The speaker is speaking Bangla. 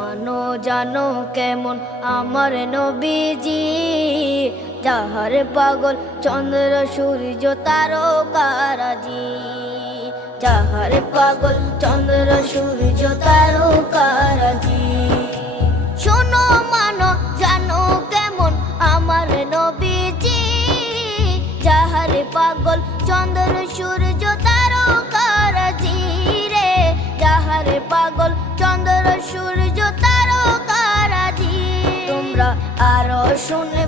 মানো জানো কেমন আমার নবীজি, যাহার পাগল চন্দ্র সূর্য তারকারাজি, যাহার পাগল চন্দ্র সূর্য তারকারাজি। শোনো মানো জানো কেমন আমার নবীজি, যাহার পাগল চন্দ্র সূর্য তারকারাজি রে, যাহার পাগল চন্দ্র সূর্য তারকারাজি। তোমরা আরো শুনে